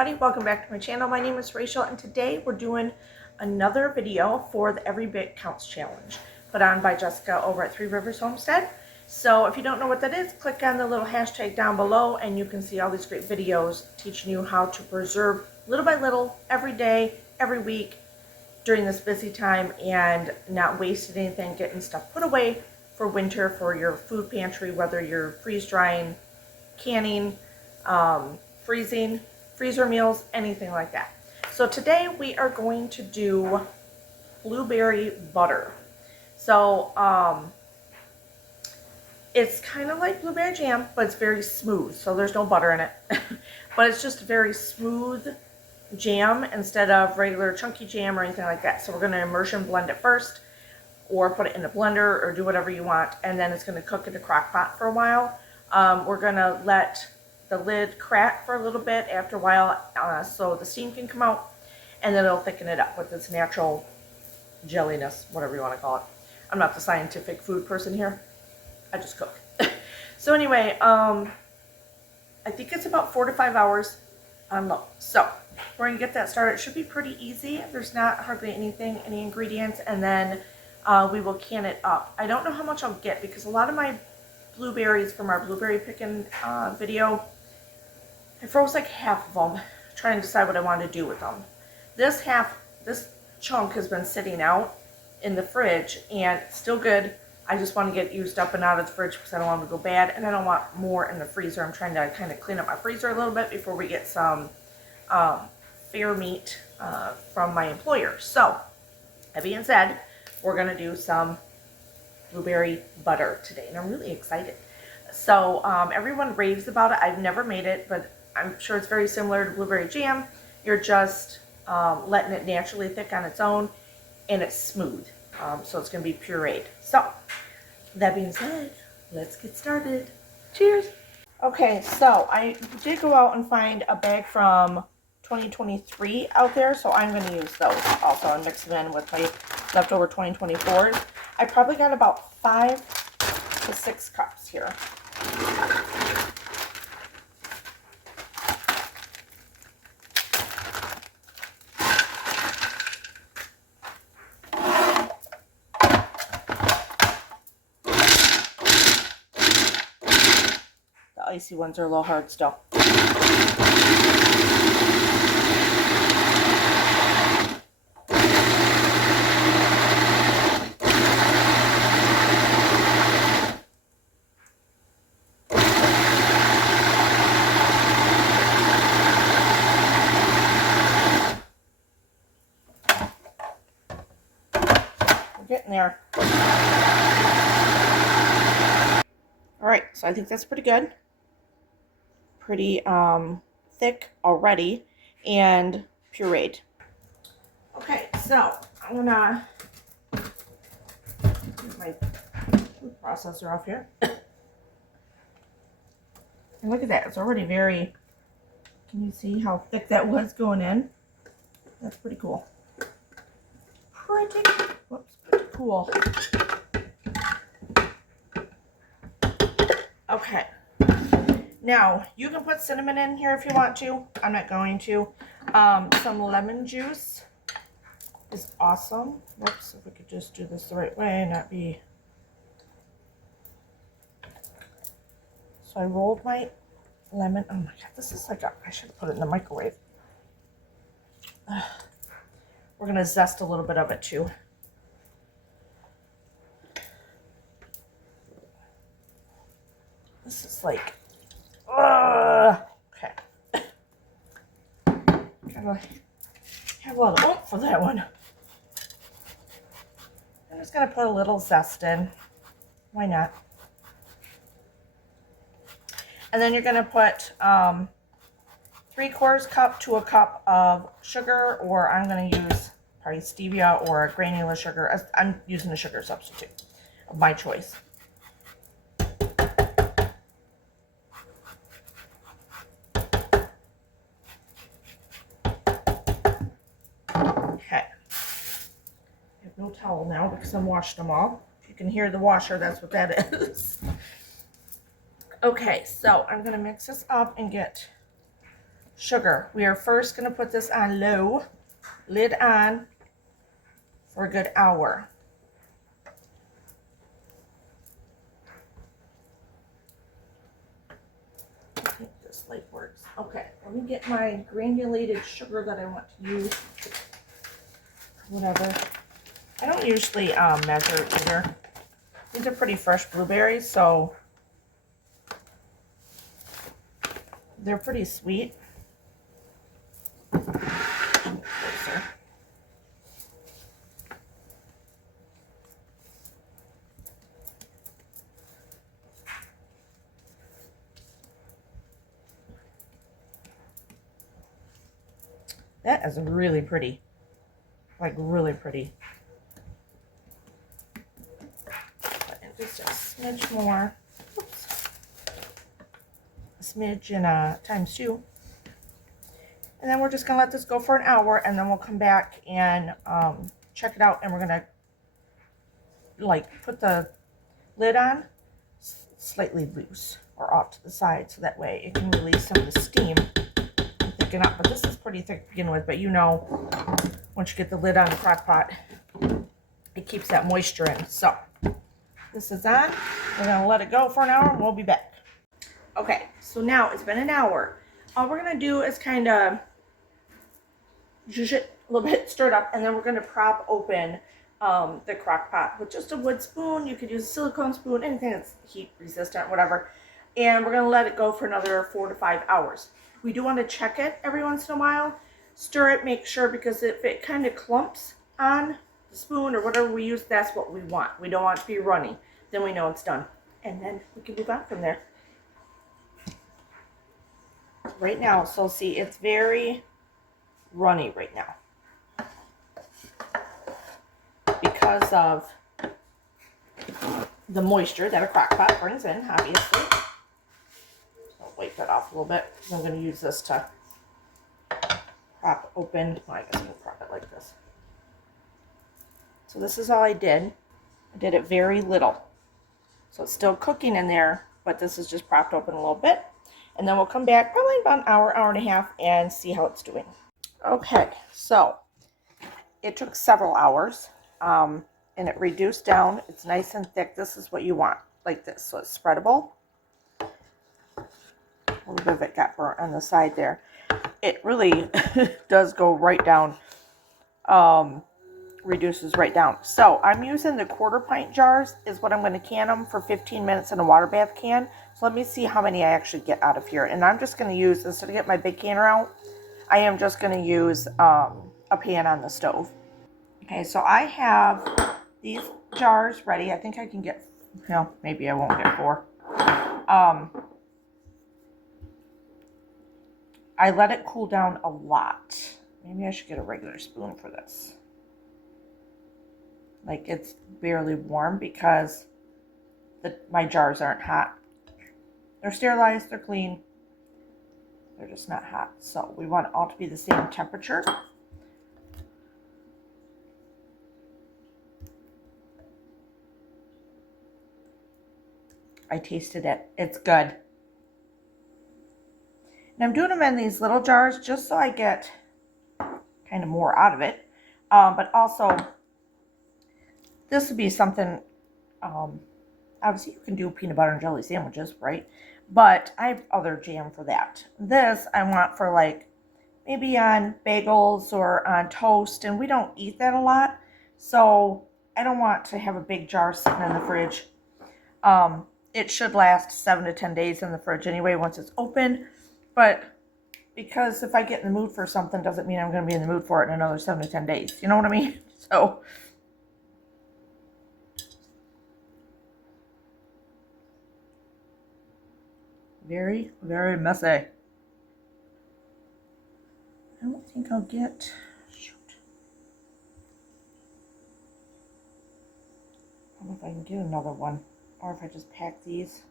everybody, welcome back to my channel. My name is Rachel and today we're doing another video for the Every Bit Counts Challenge put on by Jessica over at Three Rivers Homestead. So if you don't know what that is, click on the little hashtag down below and you can see all these great videos teaching you how to preserve little by little every day, every week during this busy time and not wasting anything, getting stuff put away for winter for your food pantry, whether you're freeze drying, canning, freezing, freezer meals, anything like that. So today we are going to do blueberry butter. So it's kind of like blueberry jam, but it's very smooth. So there's no butter in it, but it's just very smooth jam instead of regular chunky jam or anything like that. So we're going to immersion blend it first, or put it in a blender, or do whatever you want, and then it's going to cook in a crock pot for a while. We're going to let the lid crack for a little bit after a while so the steam can come out, and then it'll thicken it up with its natural jelliness, whatever you want to call it. I'm not the scientific food person here. I just cook. So anyway, I think it's about 4 to 5 hours on low. So we're going to get that started. It should be pretty easy. There's not hardly anything, any ingredients, and then we will can it up. I don't know how much I'll get because a lot of my blueberries from our blueberry picking video, I froze like half of them, trying to decide what I wanted to do with them. This chunk has been sitting out in the fridge and it's still good. I just want to get it used up and out of the fridge because I don't want it to go bad, and I don't want more in the freezer. I'm trying to kind of clean up my freezer a little bit before we get some fair meat from my employer. So that being said, we're going to do some blueberry butter today, and I'm really excited. So everyone raves about it. I've never made it, but I'm sure it's very similar to blueberry jam. You're just letting it naturally thick on its own, and it's smooth. So it's going to be pureed. So that being said, let's get started. Cheers. Okay, so I did go out and find a bag from 2023 out there, so I'm going to use those also and mix them in with my leftover 2024s. I probably got about 5 to 6 cups here. The icy ones are a little hard still. Getting there. All right, so I think that's pretty good. Pretty thick already and pureed. Okay, so I'm gonna get my food processor off here. And look at that, it's already very, can you see how thick that was going in? That's pretty cool. Pretty cool. Okay. Now, you can put cinnamon in here if you want to. I'm not going to. Some lemon juice is awesome. Whoops, if we could just do this the right way and not be... So I rolled my lemon. Oh my god, this is like I should have put it in the microwave. We're going to zest a little bit of it too. This is like... okay. Gotta have a lot of oomph for that one. I'm just gonna put a little zest in. Why not? And then you're gonna put 3/4 cup to a cup of sugar, or I'm gonna use probably stevia or granular sugar. I'm using a sugar substitute of my choice. No towel now because I'm washed them all. If you can hear the washer, that's what that is. Okay, so I'm going to mix this up and get sugar. We are first going to put this on low, lid on, for a good hour. I think this light works. Okay, let me get my granulated sugar that I want to use. Whatever. I don't usually measure either. These are pretty fresh blueberries, so they're pretty sweet. Closer. That is really pretty. Like really pretty. And just a smidge more. Oops. A smidge and times 2. And then we're just gonna let this go for an hour, and then we'll come back and check it out, and we're gonna like put the lid on slightly loose or off to the side, so that way it can release some of the steam and thicken up. But this is pretty thick to begin with, but you know, once you get the lid on the crock pot, it keeps that moisture in. So this is on. We're gonna let it go for an hour, and we'll be back. Okay, so now it's been an hour. All we're gonna do is kind of zhuzh it a little bit, stir it up, and then we're gonna prop open the crock pot with just a wood spoon. You could use a silicone spoon, anything that's heat resistant, whatever. And we're gonna let it go for another 4 to 5 hours. We do want to check it every once in a while, stir it, make sure, because if it kind of clumps on the spoon or whatever we use, that's what we want. We don't want it to be runny. Then we know it's done, and then we can move on from there. Right now, so see, it's very runny right now because of the moisture that a crock pot brings in, obviously. So I'll wipe that off a little bit. I'm going to use this to prop open. Well, I guess I'm going to prop it like this. So this is all I did. I did it very little. So it's still cooking in there, but this is just propped open a little bit. And then we'll come back probably about an hour, hour and a half, and see how it's doing. Okay, so it took several hours, and it reduced down. It's nice and thick. This is what you want, like this, so it's spreadable. A little bit of it got burnt on the side there. It really does go right down, reduces right down. So I'm using the 1/4 pint jars is what I'm going to can them for 15 minutes in a water bath can. So let me see how many I actually get out of here. And I'm just going to use, instead of getting my big canner out, I am just going to use a pan on the stove. Okay, so I have these jars ready. I think I can get, well, maybe I won't get 4. I let it cool down a lot. Maybe I should get a regular spoon for this. Like, it's barely warm because my jars aren't hot. They're sterilized, they're clean. They're just not hot. So we want it all to be the same temperature. I tasted it. It's good. And I'm doing them in these little jars just so I get kind of more out of it. But also, this would be something, obviously you can do peanut butter and jelly sandwiches, right? But I have other jam for that. This I want for like maybe on bagels or on toast, and we don't eat that a lot. So I don't want to have a big jar sitting in the fridge. It should last 7 to 10 days in the fridge anyway once it's open. But because if I get in the mood for something, doesn't mean I'm going to be in the mood for it in another 7 to 10 days. You know what I mean? So very, very messy. I don't think I'll get, shoot. I don't know if I can get another one, or if I just pack these.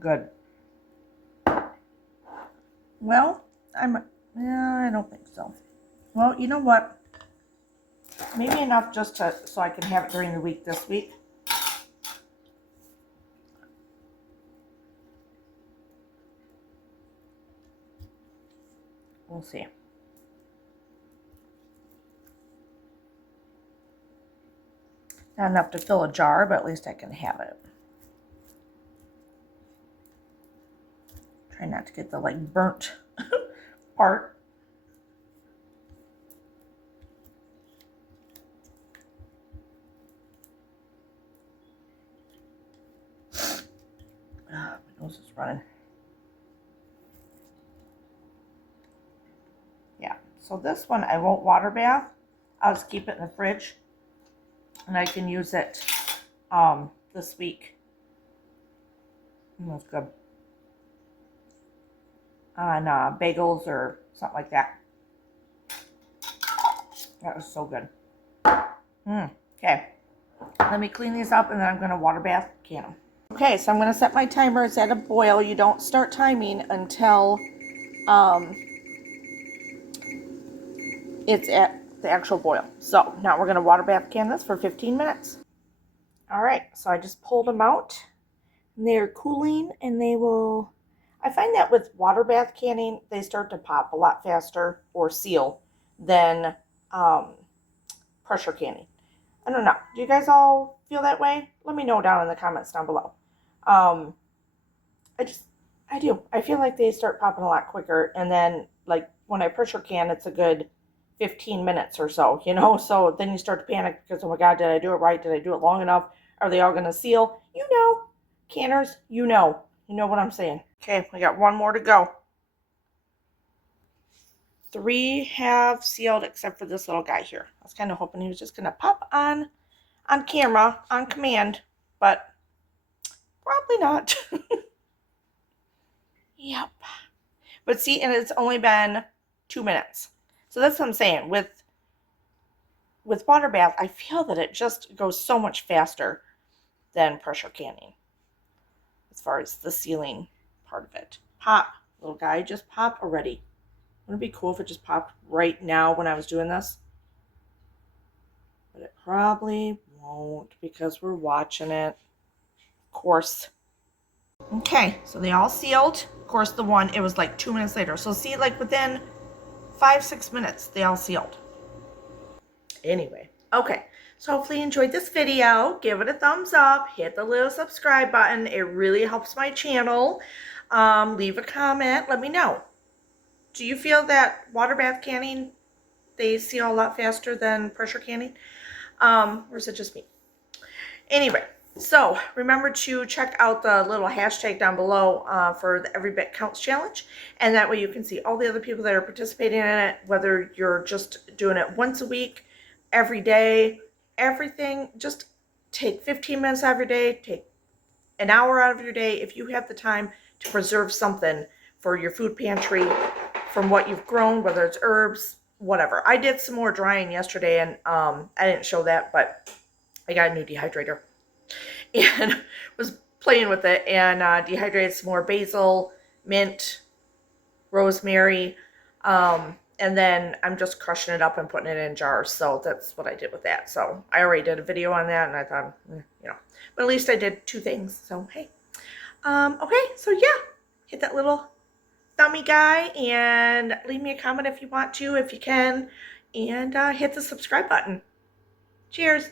Good. Well, I don't think so. Well, you know what? Maybe enough just to so I can have it during the week this week. We'll see. Not enough to fill a jar, but at least I can have it. Try not to get the like burnt part. My nose is running. Yeah, so this one I won't water bath. I'll just keep it in the fridge, and I can use it this week. That's good. On bagels or something like that. That was so good. Okay, let me clean these up and then I'm going to water bath can them. Okay, so I'm going to set my timer. It's at a boil. You don't start timing until it's at the actual boil. So now we're going to water bath can this for 15 minutes. All right, so I just pulled them out. They're cooling and they will, I find that with water bath canning, they start to pop a lot faster or seal than pressure canning. I don't know. Do you guys all feel that way? Let me know down in the comments down below. I do. I feel like they start popping a lot quicker. And then like when I pressure can, it's a good 15 minutes or so, you know? So then you start to panic because, oh my God, did I do it right? Did I do it long enough? Are they all going to seal? You know, canners, you know what I'm saying. Okay, we got one more to go. 3 have sealed except for this little guy here. I was kind of hoping he was just going to pop on camera, on command, but probably not. Yep. But see, and it's only been 2 minutes. So that's what I'm saying. With water bath, I feel that it just goes so much faster than pressure canning as far as the sealing part of it. Pop, little guy, just pop already. Wouldn't it be cool if it just popped right now when I was doing this? But it probably won't because we're watching it. Of course. Okay, so they all sealed. Of course, the one, it was like 2 minutes later. So see, like within 5-6 minutes, they all sealed. Anyway, okay. So hopefully you enjoyed this video. Give it a thumbs up. Hit the little subscribe button. It really helps my channel. Leave a comment. Let me know. Do you feel that water bath canning, they seal a lot faster than pressure canning? Or is it just me? Anyway, so remember to check out the little hashtag down below for the Every Bit Counts challenge. And that way you can see all the other people that are participating in it, whether you're just doing it once a week, every day, everything. Just take 15 minutes out of your day, take an hour out of your day if you have the time to preserve something for your food pantry from what you've grown, whether it's herbs, whatever. I did some more drying yesterday and I didn't show that, but I got a new dehydrator and was playing with it and dehydrated some more basil, mint, rosemary, and then I'm just crushing it up and putting it in jars. So that's what I did with that. So I already did a video on that and I thought, you know, but at least I did 2 things. So, hey, okay. So yeah, hit that little thummy guy and leave me a comment if you want to, if you can, and hit the subscribe button. Cheers.